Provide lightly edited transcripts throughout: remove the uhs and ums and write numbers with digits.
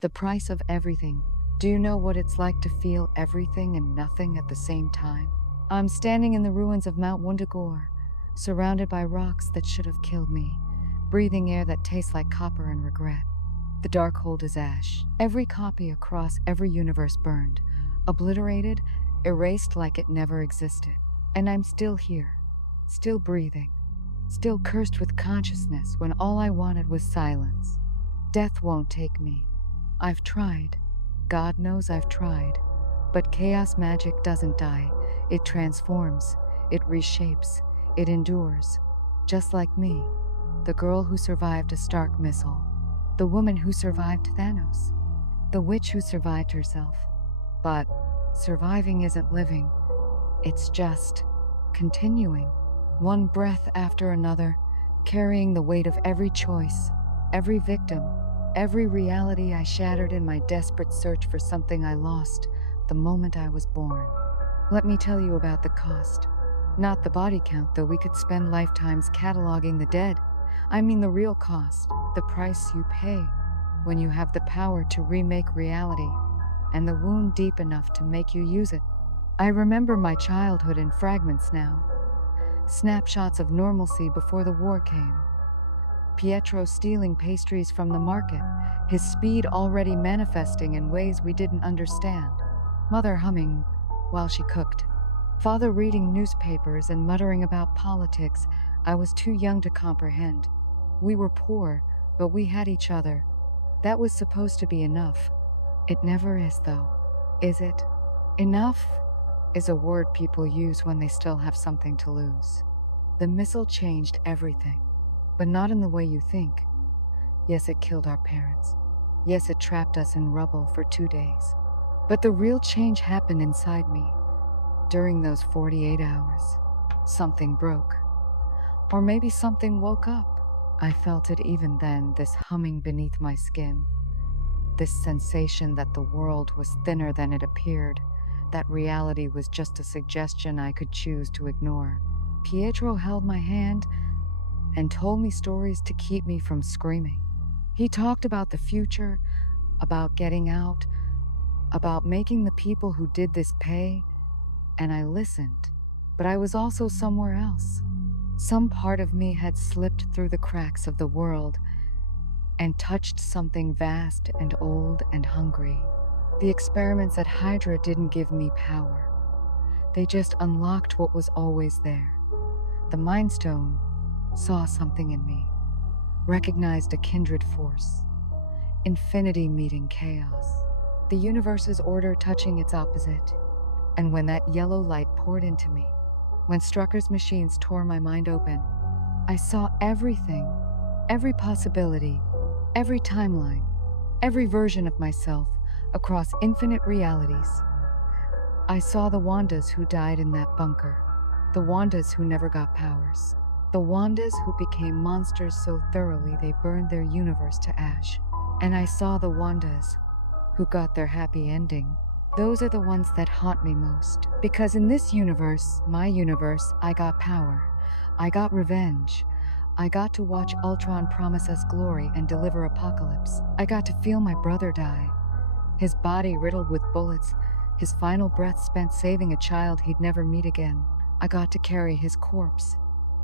The price of everything. Do you know what it's like to feel everything and nothing at the same time? I'm standing in the ruins of Mount Wundagore, surrounded by rocks that should have killed me, breathing air that tastes like copper and regret. The Darkhold is ash. Every copy across every universe burned, obliterated, erased like it never existed. And I'm still here, still breathing, still cursed with consciousness when all I wanted was silence. Death won't take me. I've tried. God knows I've tried. But chaos magic doesn't die. It transforms. It reshapes. It endures. Just like me. The girl who survived a Stark missile. The woman who survived Thanos. The witch who survived herself. But surviving isn't living. It's just continuing. One breath after another, carrying the weight of every choice, every victim, every reality I shattered in my desperate search for something I lost the moment I was born. Let me tell you about the cost. Not the body count, though we could spend lifetimes cataloging the dead. I mean the real cost, the price you pay when you have the power to remake reality, and the wound deep enough to make you use it. I remember my childhood in fragments now. Snapshots of normalcy before the war came. Pietro stealing pastries from the market, his speed already manifesting in ways we didn't understand. Mother humming while she cooked. Father reading newspapers and muttering about politics I was too young to comprehend. We were poor, but we had each other. That was supposed to be enough. It never is, though. Is it? Enough is a word people use when they still have something to lose. The missile changed everything. But not in the way you think. Yes, it killed our parents. Yes, it trapped us in rubble for 2 days. But the real change happened inside me. During those 48 hours, something broke. Or maybe something woke up. I felt it even then, this humming beneath my skin. This sensation that the world was thinner than it appeared, that reality was just a suggestion I could choose to ignore. Pietro held my hand and told me stories to keep me from screaming. He talked about the future, about getting out, about making the people who did this pay, and I listened. But I was also somewhere else. Some part of me had slipped through the cracks of the world and touched something vast and old and hungry. The experiments at Hydra didn't give me power. They just unlocked what was always there. The Mind Stone saw something in me, recognized a kindred force. Infinity meeting chaos. The universe's order touching its opposite. And when that yellow light poured into me, when Strucker's machines tore my mind open, I saw everything, every possibility, every timeline, every version of myself across infinite realities. I saw the Wandas who died in that bunker, the Wandas who never got powers, the Wandas who became monsters so thoroughly they burned their universe to ash. And I saw the Wandas who got their happy ending. Those are the ones that haunt me most. Because in this universe, my universe, I got power. I got revenge. I got to watch Ultron promise us glory and deliver apocalypse. I got to feel my brother die. His body riddled with bullets, his final breath spent saving a child he'd never meet again. I got to carry his corpse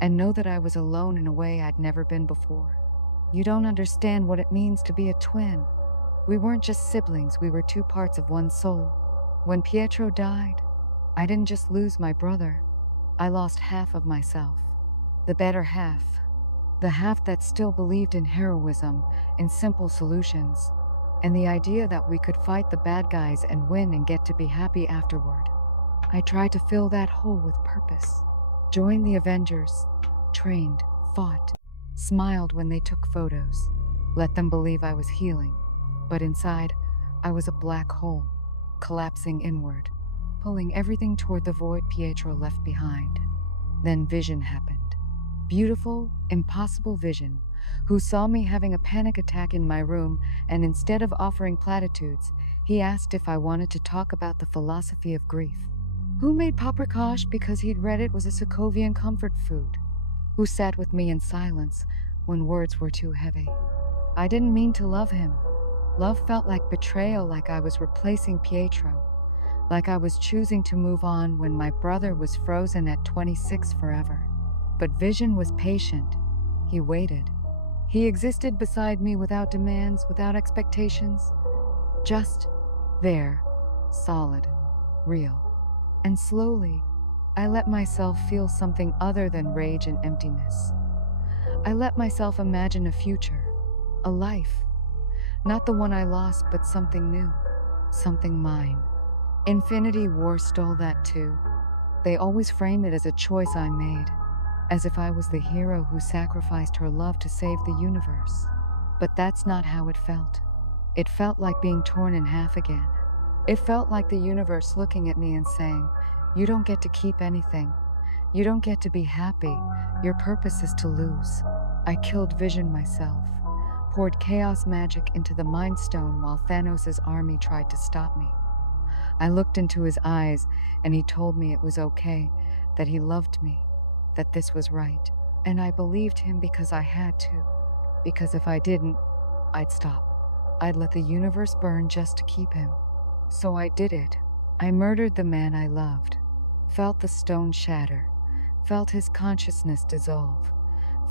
and know that I was alone in a way I'd never been before. You don't understand what it means to be a twin. We weren't just siblings, we were two parts of one soul. When Pietro died, I didn't just lose my brother. I lost half of myself. The better half. The half that still believed in heroism, in simple solutions, and the idea that we could fight the bad guys and win and get to be happy afterward. I tried to fill that hole with purpose. Joined the Avengers, trained, fought, smiled when they took photos, let them believe I was healing. But inside, I was a black hole, collapsing inward, pulling everything toward the void Pietro left behind. Then Vision happened. Beautiful, impossible Vision, who saw me having a panic attack in my room, and instead of offering platitudes, he asked if I wanted to talk about the philosophy of grief. Who made paprikash because he'd read it was a Sokovian comfort food. Who sat with me in silence when words were too heavy. I didn't mean to love him. Love felt like betrayal, like I was replacing Pietro, like I was choosing to move on when my brother was frozen at 26 forever. But Vision was patient. He waited. He existed beside me without demands, without expectations. Just there, solid, real. And slowly, I let myself feel something other than rage and emptiness. I let myself imagine a future, a life. Not the one I lost, but something new, something mine. Infinity War stole that too. They always frame it as a choice I made, as if I was the hero who sacrificed her love to save the universe. But that's not how it felt. It felt like being torn in half again. It felt like the universe looking at me and saying, "You don't get to keep anything. You don't get to be happy. Your purpose is to lose." I killed Vision myself, poured chaos magic into the Mind Stone while Thanos' army tried to stop me. I looked into his eyes and he told me it was okay, that he loved me, that this was right. And I believed him because I had to. Because if I didn't, I'd stop. I'd let the universe burn just to keep him. So I did it. I murdered the man I loved, felt the stone shatter, felt his consciousness dissolve,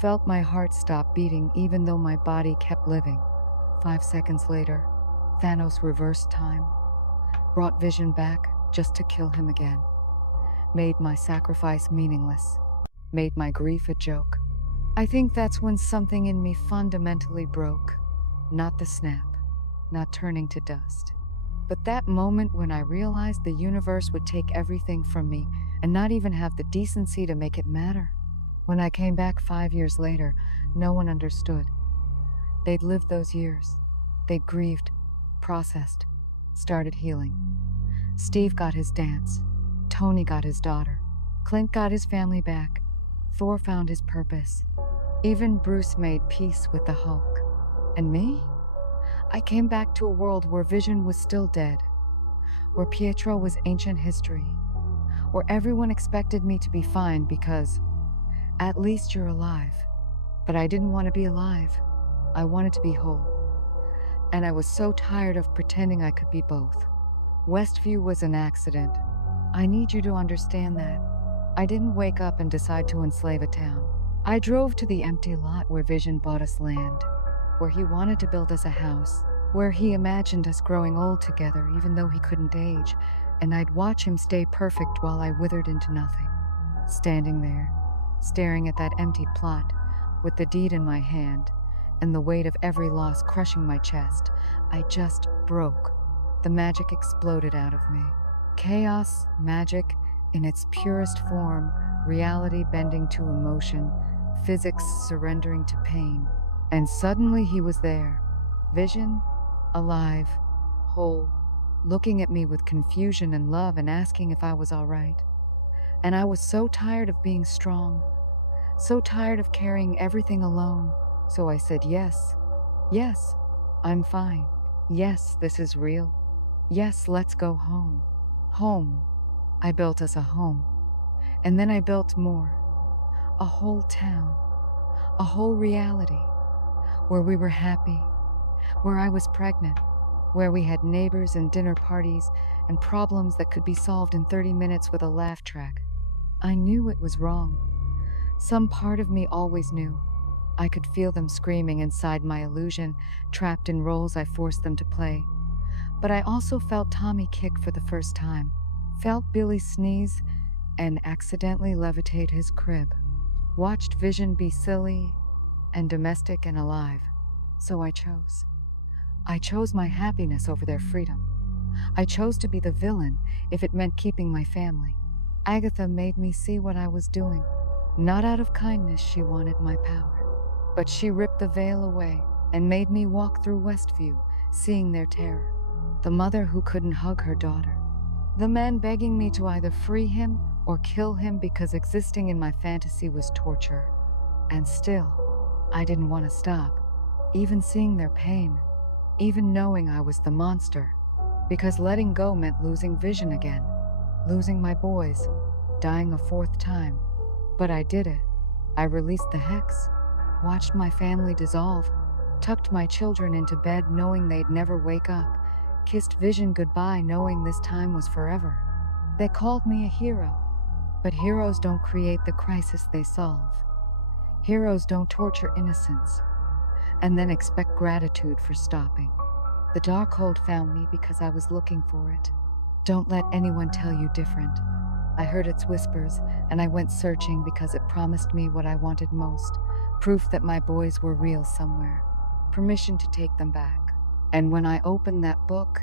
felt my heart stop beating even though my body kept living. 5 seconds later, Thanos reversed time, brought Vision back just to kill him again, made my sacrifice meaningless, made my grief a joke. I think that's when something in me fundamentally broke. Not the snap, not turning to dust, but that moment when I realized the universe would take everything from me and not even have the decency to make it matter. When I came back 5 years later, no one understood. They'd lived those years. They'd grieved, processed, started healing. Steve got his dance. Tony got his daughter. Clint got his family back. Thor found his purpose. Even Bruce made peace with the Hulk. And me? I came back to a world where Vision was still dead, where Pietro was ancient history, where everyone expected me to be fine because, at least you're alive. But I didn't want to be alive. I wanted to be whole. And I was so tired of pretending I could be both. Westview was an accident. I need you to understand that. I didn't wake up and decide to enslave a town. I drove to the empty lot where Vision bought us land, where he wanted to build us a house, where he imagined us growing old together even though he couldn't age, and I'd watch him stay perfect while I withered into nothing. Standing there, staring at that empty plot, with the deed in my hand, and the weight of every loss crushing my chest, I just broke. The magic exploded out of me. Chaos, magic, in its purest form, reality bending to emotion, physics surrendering to pain. And suddenly he was there, Vision, alive, whole, looking at me with confusion and love and asking if I was all right. And I was so tired of being strong, so tired of carrying everything alone. So I said yes, I'm fine. Yes, this is real. Yes, let's go home. Home. I built us a home. And then I built more. A whole town. A whole reality. Where we were happy, where I was pregnant, where we had neighbors and dinner parties and problems that could be solved in 30 minutes with a laugh track. I knew it was wrong. Some part of me always knew. I could feel them screaming inside my illusion, trapped in roles I forced them to play. But I also felt Tommy kick for the first time, felt Billy sneeze, and accidentally levitate his crib. Watched Vision be silly and domestic and alive. So I chose. I chose my happiness over their freedom. I chose to be the villain if it meant keeping my family. Agatha made me see what I was doing. Not out of kindness, she wanted my power. But she ripped the veil away and made me walk through Westview, seeing their terror. The mother who couldn't hug her daughter. The man begging me to either free him or kill him because existing in my fantasy was torture. And still, I didn't want to stop, even seeing their pain, even knowing I was the monster, because letting go meant losing Vision again, losing my boys, dying a 4th time. But I did it. I released the hex, watched my family dissolve, tucked my children into bed knowing they'd never wake up, kissed Vision goodbye knowing this time was forever. They called me a hero, but heroes don't create the crisis they solve. Heroes don't torture innocence and then expect gratitude for stopping. The Darkhold found me because I was looking for it. Don't let anyone tell you different. I heard its whispers, and I went searching because it promised me what I wanted most, proof that my boys were real somewhere, permission to take them back. And when I opened that book,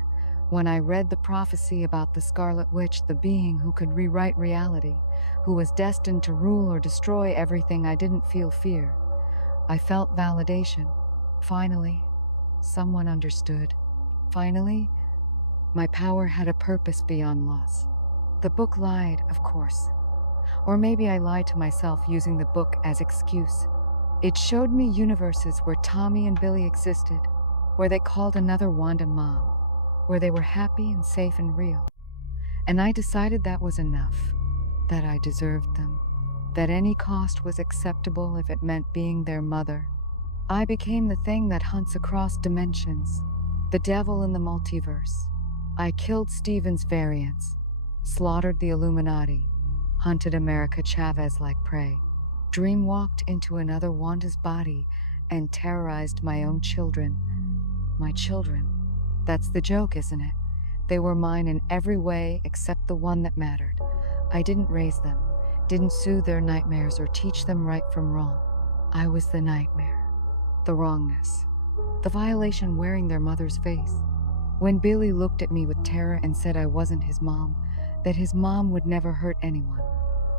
when I read the prophecy about the Scarlet Witch, the being who could rewrite reality, who was destined to rule or destroy everything, I didn't feel fear. I felt validation. Finally, someone understood. Finally, my power had a purpose beyond loss. The book lied, of course. Or maybe I lied to myself using the book as excuse. It showed me universes where Tommy and Billy existed, where they called another Wanda mom, where they were happy and safe and real. And I decided that was enough, that I deserved them, that any cost was acceptable if it meant being their mother. I became the thing that hunts across dimensions, the devil in the multiverse. I killed Steven's variants, slaughtered the Illuminati, hunted America Chavez like prey, dreamwalked into another Wanda's body, and terrorized my own children. My children. That's the joke, isn't it? They were mine in every way except the one that mattered. I didn't raise them, didn't soothe their nightmares or teach them right from wrong. I was the nightmare. The wrongness, the violation wearing their mother's face. When Billy looked at me with terror and said I wasn't his mom, that his mom would never hurt anyone,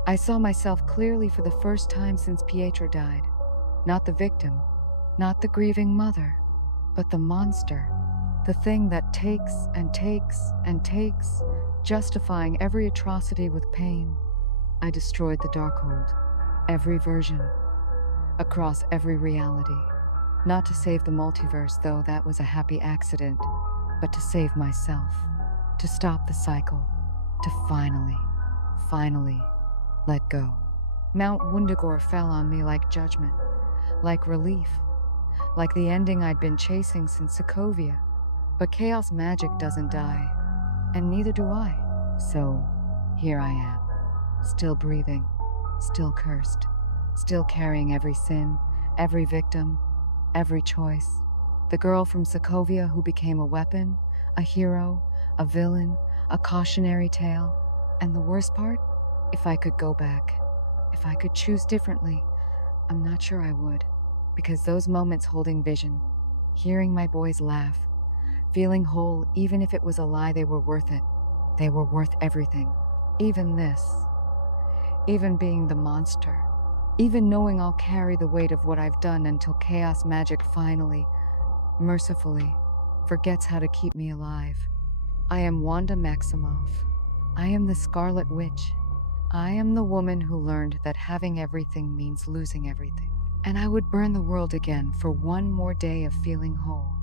I saw myself clearly for the first time since Pietro died. Not the victim, not the grieving mother, but the monster, the thing that takes and takes and takes, justifying every atrocity with pain. I destroyed the Darkhold, every version, across every reality. Not to save the multiverse, though that was a happy accident, but to save myself, to stop the cycle, to finally let go. Mount Wundagore fell on me like judgment, like relief, like the ending I'd been chasing since Sokovia. But chaos magic doesn't die, and neither do I. So, here I am, still breathing, still cursed, still carrying every sin, every victim, every choice. The girl from Sokovia who became a weapon, a hero, a villain, a cautionary tale. And the worst part? If I could go back, if I could choose differently, I'm not sure I would. Because those moments holding Vision, hearing my boys laugh, feeling whole even if it was a lie, they were worth it. They were worth everything. Even this. Even being the monster. Even knowing I'll carry the weight of what I've done until chaos magic finally, mercifully, forgets how to keep me alive. I am Wanda Maximoff. I am the Scarlet Witch. I am the woman who learned that having everything means losing everything. And I would burn the world again for one more day of feeling whole.